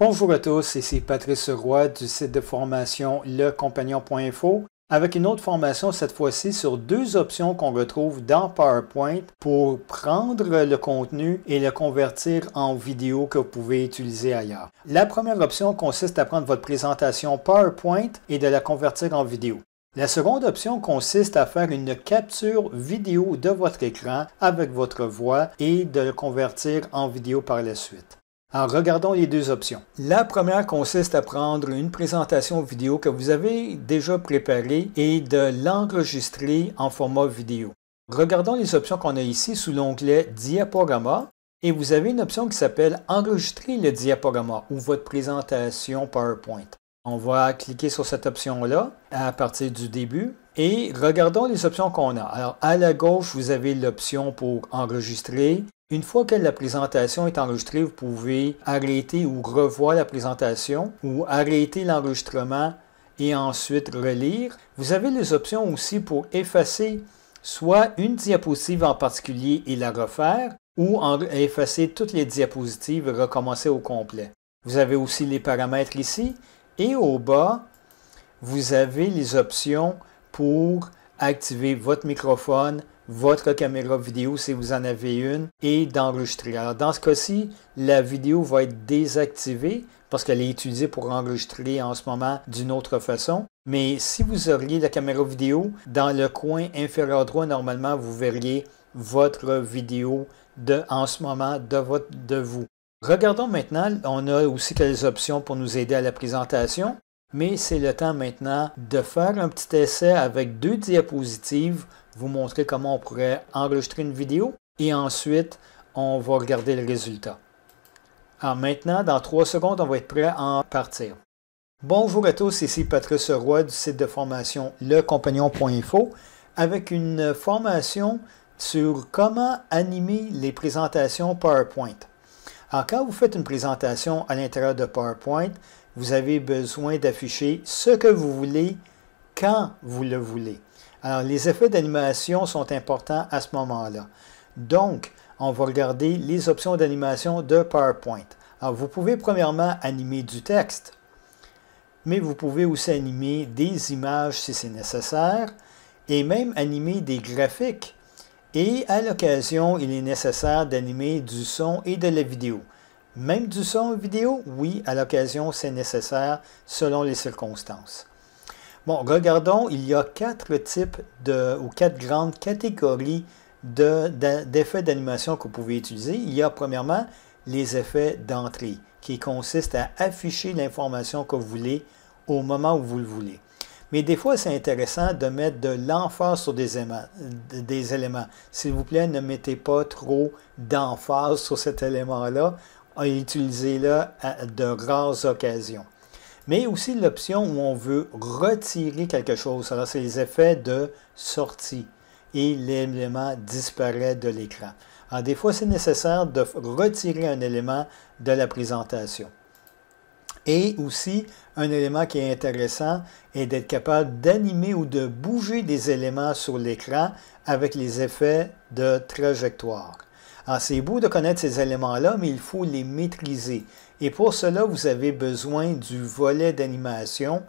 Bonjour à tous, ici Patrice Roy du site de formation lecompagnon.info avec une autre formation cette fois-ci sur deux options qu'on retrouve dans PowerPoint pour prendre le contenu et le convertir en vidéo que vous pouvez utiliser ailleurs. La première option consiste à prendre votre présentation PowerPoint et de la convertir en vidéo. La seconde option consiste à faire une capture vidéo de votre écran avec votre voix et de le convertir en vidéo par la suite. Alors, regardons les deux options. La première consiste à prendre une présentation vidéo que vous avez déjà préparée et de l'enregistrer en format vidéo. Regardons les options qu'on a ici sous l'onglet Diaporama et vous avez une option qui s'appelle Enregistrer le diaporama ou votre présentation PowerPoint. On va cliquer sur cette option-là à partir du début et regardons les options qu'on a. Alors, à la gauche, vous avez l'option pour enregistrer. Une fois que la présentation est enregistrée, vous pouvez arrêter ou revoir la présentation ou arrêter l'enregistrement et ensuite relire. Vous avez les options aussi pour effacer soit une diapositive en particulier et la refaire ou effacer toutes les diapositives et recommencer au complet. Vous avez aussi les paramètres ici et au bas, vous avez les options pour activer votre microphone, votre caméra vidéo si vous en avez une et d'enregistrer. Alors dans ce cas-ci, la vidéo va être désactivée parce qu'elle est utilisée pour enregistrer en ce moment d'une autre façon. Mais si vous auriez la caméra vidéo, dans le coin inférieur droit, normalement, vous verriez votre vidéo en ce moment de vous. Regardons maintenant, on a aussi quelques options pour nous aider à la présentation, mais c'est le temps maintenant de faire un petit essai avec deux diapositives, vous montrer comment on pourrait enregistrer une vidéo et ensuite on va regarder le résultat. Alors maintenant, dans 3 secondes, on va être prêt à en partir. Bonjour à tous, ici Patrice Roy du site de formation lecompagnon.info avec une formation sur comment animer les présentations PowerPoint. Alors, quand vous faites une présentation à l'intérieur de PowerPoint, vous avez besoin d'afficher ce que vous voulez quand vous le voulez. Alors, les effets d'animation sont importants à ce moment-là. Donc, on va regarder les options d'animation de PowerPoint. Alors, vous pouvez premièrement animer du texte, mais vous pouvez aussi animer des images si c'est nécessaire et même animer des graphiques. Et à l'occasion, il est nécessaire d'animer du son et de la vidéo. Même du son et vidéo, oui, à l'occasion, c'est nécessaire selon les circonstances. Bon, regardons, il y a 4 types ou 4 grandes catégories d'effets d'animation que vous pouvez utiliser. Il y a premièrement les effets d'entrée qui consistent à afficher l'information que vous voulez au moment où vous le voulez. Mais des fois, c'est intéressant de mettre de l'emphase sur des éléments. S'il vous plaît, ne mettez pas trop d'emphase sur cet élément-là. Utilisez-le à de rares occasions. Mais aussi l'option où on veut retirer quelque chose. Alors, c'est les effets de sortie et l'élément disparaît de l'écran. Alors, des fois, c'est nécessaire de retirer un élément de la présentation. Et aussi, un élément qui est intéressant est d'être capable d'animer ou de bouger des éléments sur l'écran avec les effets de trajectoire. Alors, c'est beau de connaître ces éléments-là, mais il faut les maîtriser. Et pour cela, vous avez besoin du volet d'animation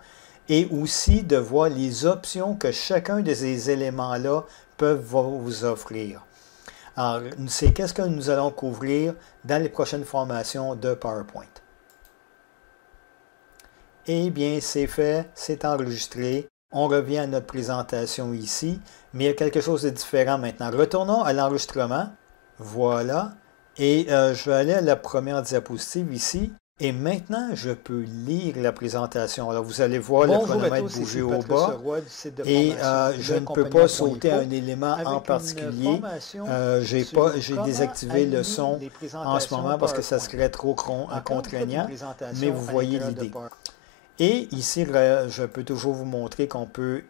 et aussi de voir les options que chacun de ces éléments-là peuvent vous offrir. Alors, c'est qu'est-ce que nous allons couvrir dans les prochaines formations de PowerPoint. Eh bien, c'est fait, c'est enregistré. On revient à notre présentation ici, mais il y a quelque chose de différent maintenant. Retournons à l'enregistrement. Voilà. Et je vais aller à la première diapositive ici. Et maintenant, je peux lire la présentation. Alors, vous allez voir le chronomètre bouger au bas. Et je ne peux pas sauter un élément en particulier. J'ai désactivé le son en ce moment parce que ça serait trop contraignant. Mais vous voyez l'idée. Et ici, je peux toujours vous montrer qu'on peut...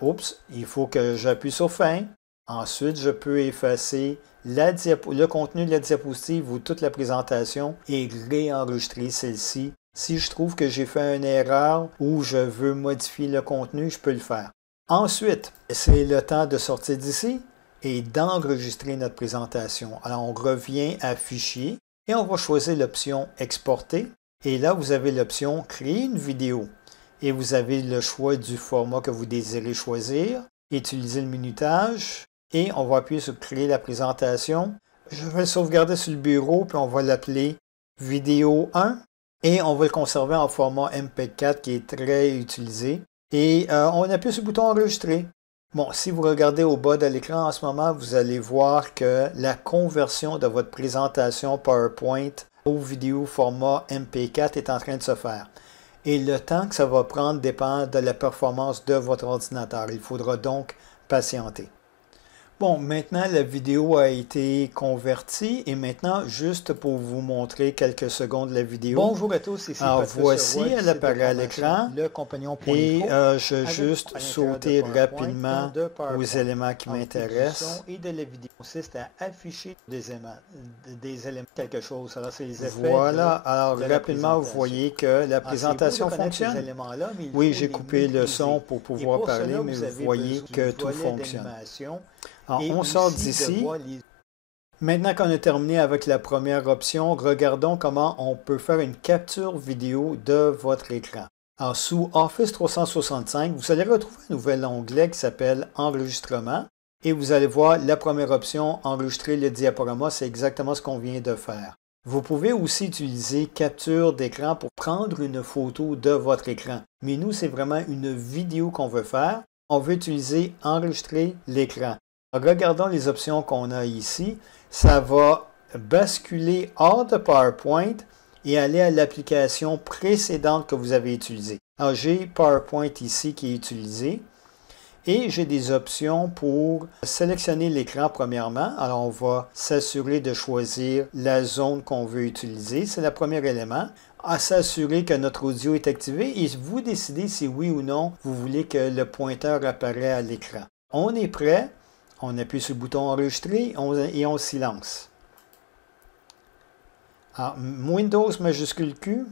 oups, il faut que j'appuie sur fin. Ensuite, je peux effacer le contenu de la diapositive ou toute la présentation et réenregistrer celle-ci. Si je trouve que j'ai fait une erreur ou je veux modifier le contenu, je peux le faire. Ensuite, c'est le temps de sortir d'ici et d'enregistrer notre présentation. Alors, on revient à Fichier et on va choisir l'option Exporter. Et là, vous avez l'option Créer une vidéo. Et vous avez le choix du format que vous désirez choisir. Utiliser le minutage. Et on va appuyer sur Créer la présentation. Je vais le sauvegarder sur le bureau, puis on va l'appeler Vidéo 1. Et on va le conserver en format MP4 qui est très utilisé. Et on appuie sur le bouton Enregistrer. Bon, si vous regardez au bas de l'écran en ce moment, vous allez voir que la conversion de votre présentation PowerPoint aux vidéos format MP4 est en train de se faire. Et le temps que ça va prendre dépend de la performance de votre ordinateur. Il faudra donc patienter. Bon, maintenant la vidéo a été convertie et maintenant, juste pour vous montrer quelques secondes la vidéo. Bonjour à tous, ici Alors, Patrice voici, Roy, elle apparaît à l'écran. lecompagnon.info. Et je vais juste sauter rapidement aux éléments qui m'intéressent. Et de la vidéo consiste à afficher des éléments, quelque chose. Alors, c'est les effets. Voilà, alors rapidement, vous voyez que la présentation fonctionne. Oui, j'ai coupé le son pour pouvoir parler, mais vous voyez que tout fonctionne. Alors, on sort d'ici. Maintenant qu'on a terminé avec la première option, regardons comment on peut faire une capture vidéo de votre écran. Alors, sous Office 365, vous allez retrouver un nouvel onglet qui s'appelle Enregistrement. Et vous allez voir la première option, Enregistrer le diaporama, c'est exactement ce qu'on vient de faire. Vous pouvez aussi utiliser Capture d'écran pour prendre une photo de votre écran. Mais nous, c'est vraiment une vidéo qu'on veut faire. On veut utiliser Enregistrer l'écran. Regardons les options qu'on a ici. Ça va basculer hors de PowerPoint et aller à l'application précédente que vous avez utilisée. Alors, j'ai PowerPoint ici qui est utilisé et j'ai des options pour sélectionner l'écran premièrement. Alors, on va s'assurer de choisir la zone qu'on veut utiliser. C'est le premier élément. À s'assurer que notre audio est activé et vous décidez si oui ou non vous voulez que le pointeur apparaît à l'écran. On est prêt. On appuie sur le bouton Enregistrer et on silence. Alors, Windows majuscule Q.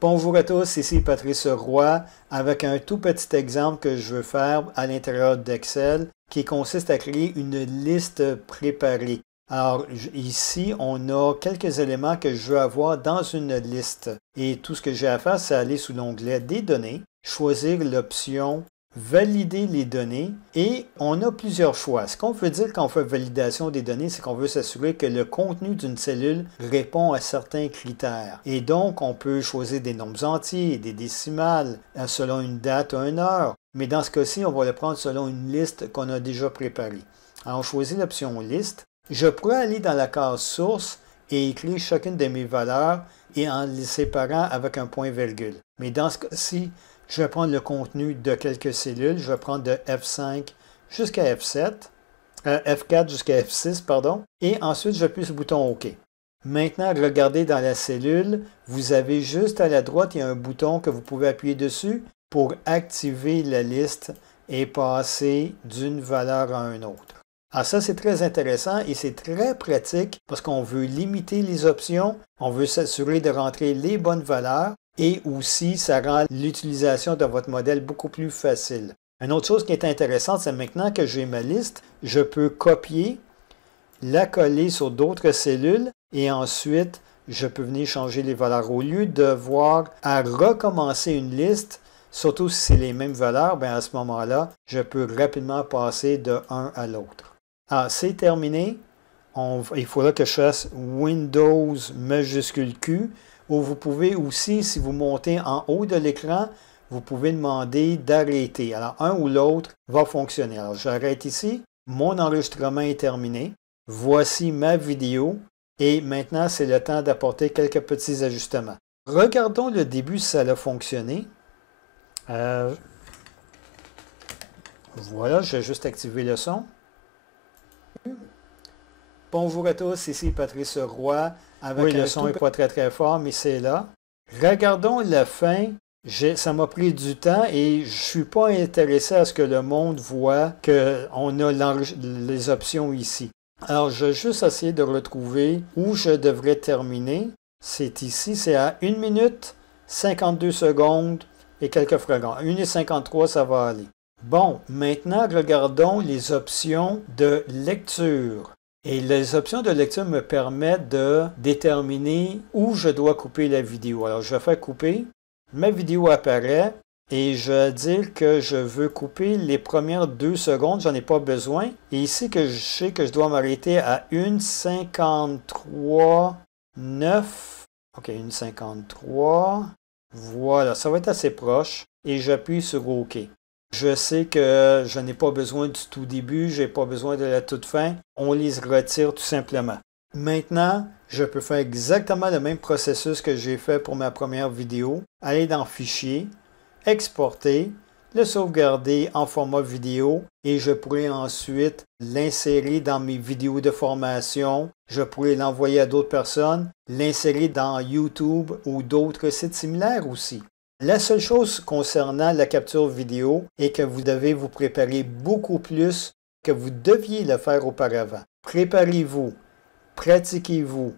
Bonjour à tous, ici Patrice Roy avec un tout petit exemple que je veux faire à l'intérieur d'Excel qui consiste à créer une liste préparée. Alors ici, on a quelques éléments que je veux avoir dans une liste. Et tout ce que j'ai à faire, c'est aller sous l'onglet des données, choisir l'option valider les données et on a plusieurs choix. Ce qu'on veut dire quand on fait validation des données, c'est qu'on veut s'assurer que le contenu d'une cellule répond à certains critères. Et donc, on peut choisir des nombres entiers, des décimales, selon une date ou une heure. Mais dans ce cas-ci, on va le prendre selon une liste qu'on a déjà préparée. Alors, on choisit l'option liste. Je pourrais aller dans la case source et écrire chacune de mes valeurs et en les séparant avec un point-virgule. Mais dans ce cas-ci, je vais prendre le contenu de quelques cellules. Je vais prendre de F5 jusqu'à F7, F4 jusqu'à F6, pardon. Et ensuite, j'appuie sur le bouton OK. Maintenant, regardez dans la cellule, vous avez juste à la droite, il y a un bouton que vous pouvez appuyer dessus pour activer la liste et passer d'une valeur à une autre. Alors ça, c'est très intéressant et c'est très pratique parce qu'on veut limiter les options, on veut s'assurer de rentrer les bonnes valeurs. Et aussi, ça rend l'utilisation de votre modèle beaucoup plus facile. Une autre chose qui est intéressante, c'est maintenant que j'ai ma liste, je peux copier, la coller sur d'autres cellules et ensuite, je peux venir changer les valeurs. Au lieu de devoir à recommencer une liste, surtout si c'est les mêmes valeurs, bien à ce moment-là, je peux rapidement passer de un à l'autre. Alors, c'est terminé. Il faudra que je fasse Windows majuscule Q. Ou vous pouvez aussi, si vous montez en haut de l'écran, vous pouvez demander d'arrêter. Alors, un ou l'autre va fonctionner. Alors, j'arrête ici. Mon enregistrement est terminé. Voici ma vidéo. Et maintenant, c'est le temps d'apporter quelques petits ajustements. Regardons le début si ça a fonctionné. Voilà, je vais juste activer le son. Bonjour à tous, ici Patrice Roy. Oui, le son n'est pas très très fort, mais c'est là. Regardons la fin. Ça m'a pris du temps et je ne suis pas intéressé à ce que le monde voit qu'on a les options ici. Alors, je vais juste essayer de retrouver où je devrais terminer. C'est ici, c'est à 1 minute, 52 secondes et quelques fragments. 1 minute 53, ça va aller. Bon, maintenant, regardons les options de lecture. Et les options de lecture me permettent de déterminer où je dois couper la vidéo. Alors, je vais faire couper. Ma vidéo apparaît et je vais dire que je veux couper les premières 2 secondes. J'en ai pas besoin. Et ici, que je sais que je dois m'arrêter à 1,53,9. OK, 1,53. Voilà, ça va être assez proche. Et j'appuie sur OK. Je sais que je n'ai pas besoin du tout début, je n'ai pas besoin de la toute fin. On les retire tout simplement. Maintenant, je peux faire exactement le même processus que j'ai fait pour ma première vidéo. Aller dans Fichier, exporter, le sauvegarder en format vidéo et je pourrais ensuite l'insérer dans mes vidéos de formation. Je pourrais l'envoyer à d'autres personnes, l'insérer dans YouTube ou d'autres sites similaires aussi. La seule chose concernant la capture vidéo est que vous devez vous préparer beaucoup plus que vous deviez le faire auparavant. Préparez-vous, pratiquez-vous,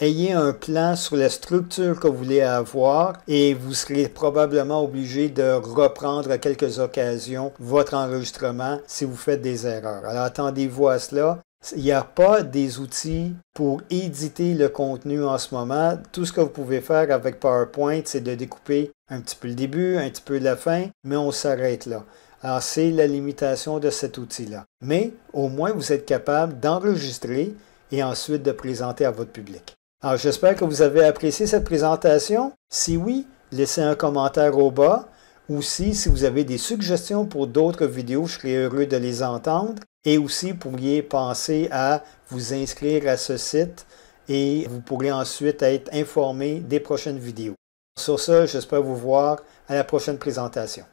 ayez un plan sur la structure que vous voulez avoir et vous serez probablement obligé de reprendre à quelques occasions votre enregistrement si vous faites des erreurs. Alors attendez-vous à cela. Il n'y a pas des outils pour éditer le contenu en ce moment. Tout ce que vous pouvez faire avec PowerPoint, c'est de découper un petit peu le début, un petit peu la fin, mais on s'arrête là. Alors, c'est la limitation de cet outil-là. Mais au moins, vous êtes capable d'enregistrer et ensuite de présenter à votre public. Alors, j'espère que vous avez apprécié cette présentation. Si oui, laissez un commentaire au bas. Aussi, si vous avez des suggestions pour d'autres vidéos, je serais heureux de les entendre. Et aussi, vous pourriez penser à vous inscrire à ce site et vous pourrez ensuite être informé des prochaines vidéos. Sur ce, j'espère vous voir à la prochaine présentation.